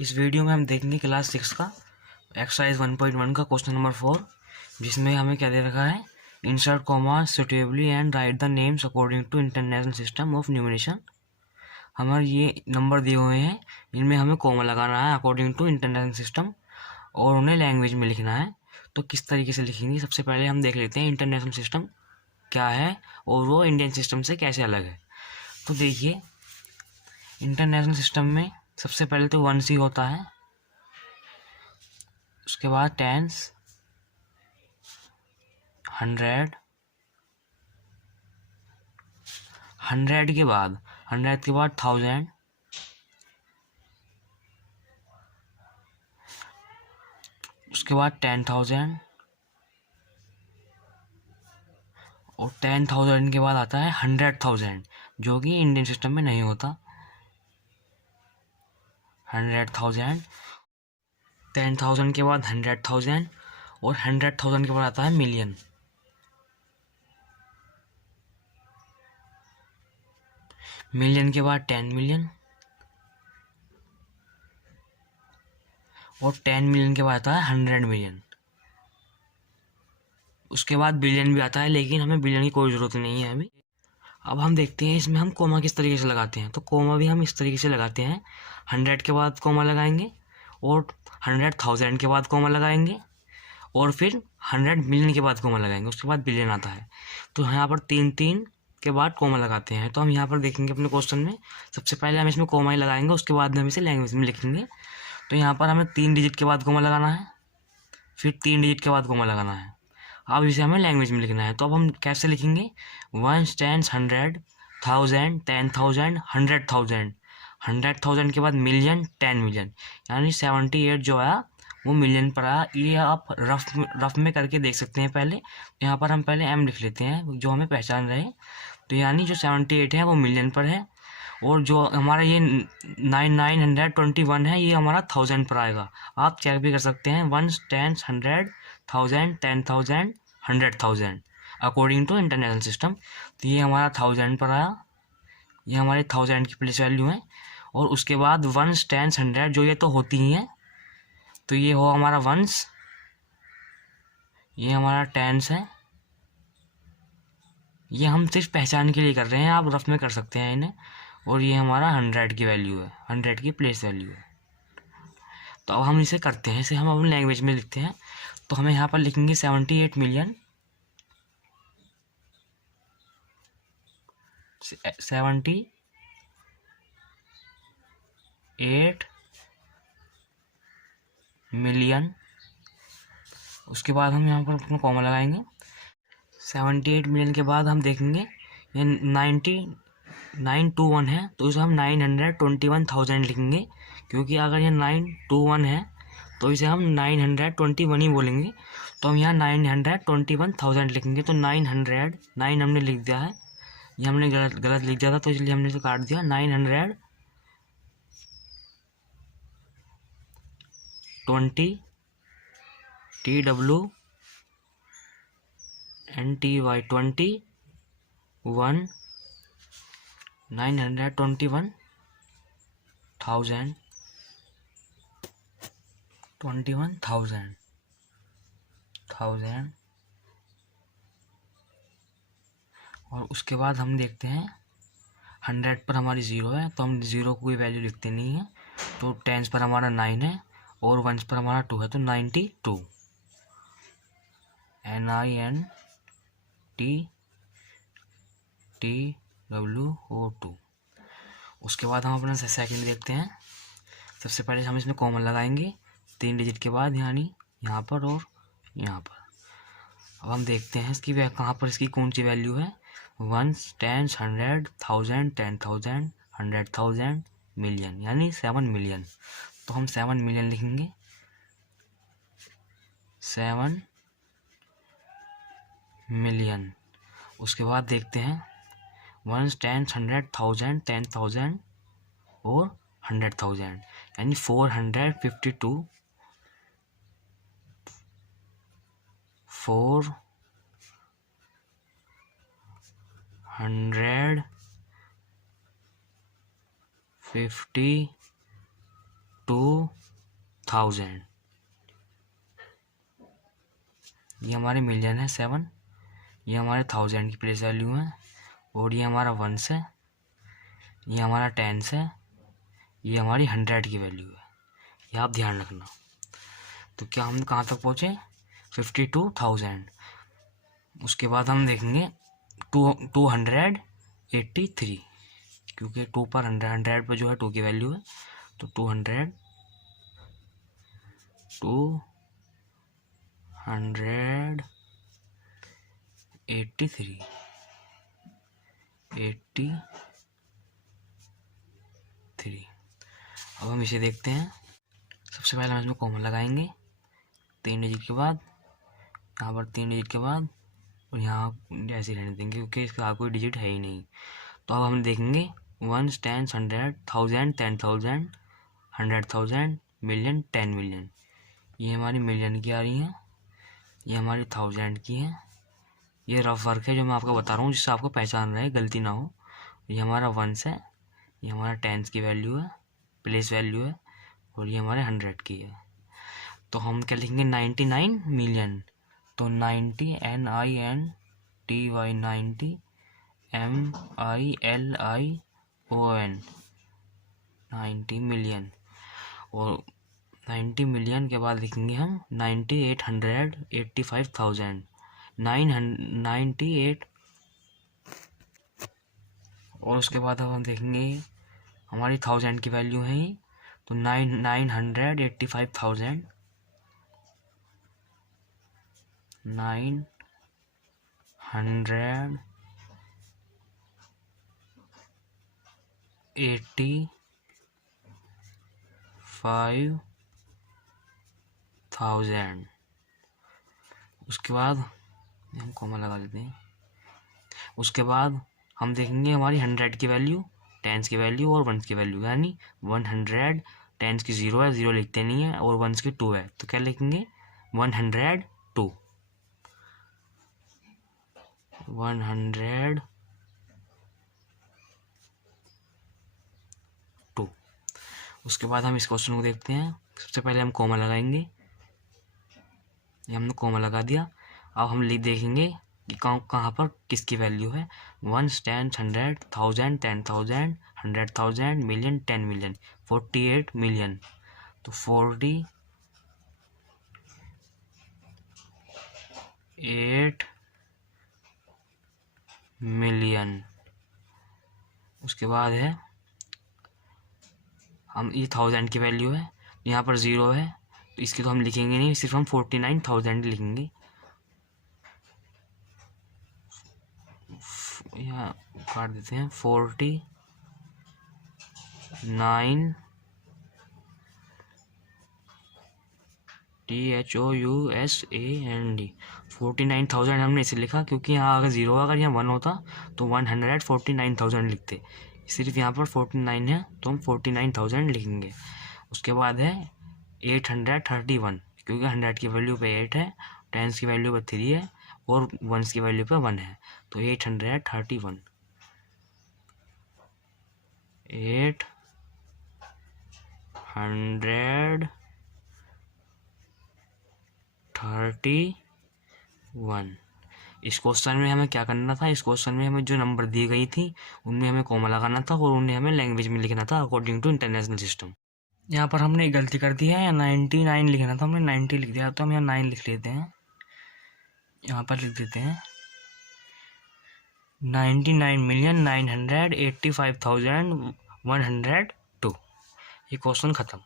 इस वीडियो में हम देखेंगे क्लास 6 का एक्सरसाइज 1.1 का क्वेश्चन नंबर 4, जिसमें हमें क्या दे रखा है, insert comma suitably and write the names according to international system of numeration. हमारे ये नंबर दिए हुए हैं, इनमें हमें कॉमा लगाना है अकॉर्डिंग टू इंटरनेशनल सिस्टम और उन्हें लैंग्वेज में लिखना है। तो किस तरीके से लिखेंगे, सबसे पहले हम देख लेते हैं इंटरनेशनल सिस्टम क्या है और वो इंडियन सिस्टम से कैसे अलग है। तो देखिए, इंटरनेशनल सिस्टम में सबसे पहले तो 1C होता है, उसके बाद टेंस, 100, 100 के बाद 1000, उसके बाद 10,000 और 10,000 के बाद आता है 100,000, जो कि इंडियन सिस्टम में नहीं होता। 100,000, 10,000 के बाद 100,000 और 100,000 के बाद आता है मिलियन। मिलियन के बाद 10 मिलियन और 10 मिलियन के बाद आता है 100 मिलियन। उसके बाद बिलियन भी आता है, लेकिन हमें बिलियन की कोई ज़रूरत नहीं है अभी। अब हम देखते हैं इसमें हम कोमा किस तरीके से लगाते हैं। तो कोमा भी हम इस तरीके से लगाते हैं, 100 के बाद कोमा लगाएंगे और 100,000 के बाद कोमा लगाएंगे और फिर 100 मिलियन के बाद कोमा लगाएंगे, उसके बाद बिलियन आता है। तो यहाँ पर 3 के बाद कोमा लगाते हैं। तो हम यहाँ पर देखेंगे अपने क्वेश्चन में, सबसे पहले हम इसमें कोमा ही लगाएंगे, उसके बाद हम इसे लैंग्वेज में लिखेंगे। तो यहाँ पर हमें 3 डिजिट के बाद कोमा लगाना है, फिर 3 डिजिट के बाद कोमा लगाना है। अब इसे हमें लैंग्वेज में लिखना है। तो अब हम कैसे लिखेंगे, 1, 10, 100, 1000, 10,000, 100,000, 100,000 के बाद मिलियन, 10 मिलियन, यानी 78 जो आया वो मिलियन पर आया। ये आप रफ में करके देख सकते हैं। पहले यहाँ पर हम पहले m लिख लेते हैं जो हमें पहचान रहे। तो यानी जो 78 है वो मिलियन पर है और जो हमारा ये 921 है ये हमारा 1000 पर आएगा। आप चेक भी कर सकते हैं, 1, 10, 100, 1000, 10,000, 100,000 अकॉर्डिंग टू इंटरनेशनल सिस्टम। तो ये हमारा 1000 पर आया, ये हमारे 1000 की प्लेस वैल्यू है। और उसके बाद 1, 10, 100 जो ये तो होती ही हैं, तो ये हो हमारा 1, ये हमारा 10 है। ये हम सिर्फ पहचान के लिए कर रहे हैं, आप रफ में कर सकते हैं इन्हें। और ये हमारा 100 की वैल्यू है, 100 की प्लेस वैल्यू है। तो अब हम इसे करते हैं, इसे हम अपनी लैंग्वेज में लिखते हैं। तो हमें यहाँ पर लिखेंगे 78 मिलियन, 78 मिलियन। उसके बाद हम यहाँ पर अपना कॉमा लगाएंगे। 78 मिलियन के बाद हम देखेंगे ये 921 है, तो इसे हम 921,000 लिखेंगे, क्योंकि अगर ये 921 है तो इसे हम 921 ही बोलेंगे। तो हम यहाँ 921,000 लिखेंगे। तो 900, 9 हमने लिख दिया है, ये हमने गलत लिख दिया था, तो इसलिए हमने इसे काट दिया। 920 TWNTY 21, 921,000, 21,000। और उसके बाद हम देखते हैं 100 पर हमारी 0 है, तो हम 0 को कोई वैल्यू लिखते नहीं है। तो 10 पर हमारा 9 है और 1 पर हमारा 2 है, तो 92, NINTTWO2। उसके बाद हम अपना सेकंड देखते हैं। सबसे पहले हम इसमें कॉमन लगाएंगे 3 डिजिट के बाद, यानी यहाँ पर और यहाँ पर। अब हम देखते हैं इसकी कहाँ पर इसकी कौन सी वैल्यू है, 1, 10, 100, 1000, 10,000, 100,000, मिलियन, यानी 7 मिलियन। तो हम 7 मिलियन लिखेंगे, 7 मिलियन। उसके बाद देखते हैं 1, 10, 100, 1000, 10,000 और 100,000, यानी 452, 452 2000, ये हमारे मिलियन है 7, ये हमारे 1000 की प्लेस वैल्यू है, और ये हमारा 1 है, ये हमारा 10 है, ये हमारी 100 की वैल्यू है। ये आप ध्यान रखना। तो क्या हम कहाँ तक पहुँचे? 52,000। उसके बाद हम देखेंगे 283, क्योंकि 2 पर 100 पर जो है 2 की वैल्यू है, तो 283 83। अब हम इसे देखते हैं। सबसे पहले हम इसमें कॉमा लगाएंगे 3 डिजिट के बाद, यहाँ पर 3 डिजिट के बाद, और यहाँ ऐसे रहने देंगे क्योंकि इसका कोई डिजिट है ही नहीं। तो अब हम देखेंगे 1, 10, 100, 1000, 10,000, 100,000, मिलियन, 10 मिलियन। ये हमारी मिलियन की आ रही हैं, ये हमारी 1000 की है। ये रफ वर्क है जो मैं आपको बता रहा हूँ, जिससे आपको पहचान रहे, गलती ना हो। ये हमारा 1 है, ये हमारा 10 की वैल्यू है, प्लेस वैल्यू है, और ये हमारे 100 की है। तो हम क्या लिखेंगे? 99 मिलियन। तो 90 NINTY 90 MILION 90 मिलियन। और 90 मिलियन के बाद लिखेंगे हम 98,85,000 998। और उसके बाद अब हम देखेंगे हमारी 1000 की वैल्यू है, तो 985,000 985,000। उसके बाद हम कॉमा लगा लेते हैं। उसके बाद हम देखेंगे हमारी 100 की वैल्यू, 10 की वैल्यू और 1 की वैल्यू, यानी 100, 10 की 0 है, 0 लिखते नहीं है, और 1 की 2 है, तो क्या लिखेंगे? 102 102। उसके बाद हम इस क्वेश्चन को देखते हैं। सबसे पहले हम कॉमा लगाएंगे, ये हमने कॉमा लगा दिया। अब हम देखेंगे कि कहाँ पर किसकी वैल्यू है। 1, 10, 100, 1000, 10,000, 100,000, मिलियन, 10 मिलियन, 48 मिलियन। तो 48 मिलियन। उसके बाद है हम, ये 1000 की वैल्यू है, यहाँ पर 0 है, तो इसकी तो हम लिखेंगे नहीं, सिर्फ हम 49,000 लिखेंगे। यहाँ काट देते हैं 49 THOUSAND 49,000 हमने इसे लिखा क्योंकि यहाँ अगर 0 अगर यहाँ 1 होता तो 149,000 लिखते। सिर्फ यहाँ पर 49 है तो हम 49,000 लिखेंगे। उसके बाद है 831, क्योंकि 100 की वैल्यू पे 8 है, 10 की वैल्यू पे 3 है, और 1 की वैल्यू पे 1 है, तो 831 831। इस क्वेश्चन में हमें क्या करना था? इस क्वेश्चन में हमें जो नंबर दी गई थी उनमें हमें कॉमा लगाना था, और उन्हें हमें लैंग्वेज में लिखना था अकॉर्डिंग टू इंटरनेशनल सिस्टम। यहाँ पर हमने गलती कर दी है, 99 लिखना था, हमने 90 लिख दिया, तो हम यहाँ 9 लिख लेते हैं। यहाँ पर लिख देते हैं 99,985,102। ये क्वेश्चन खत्म।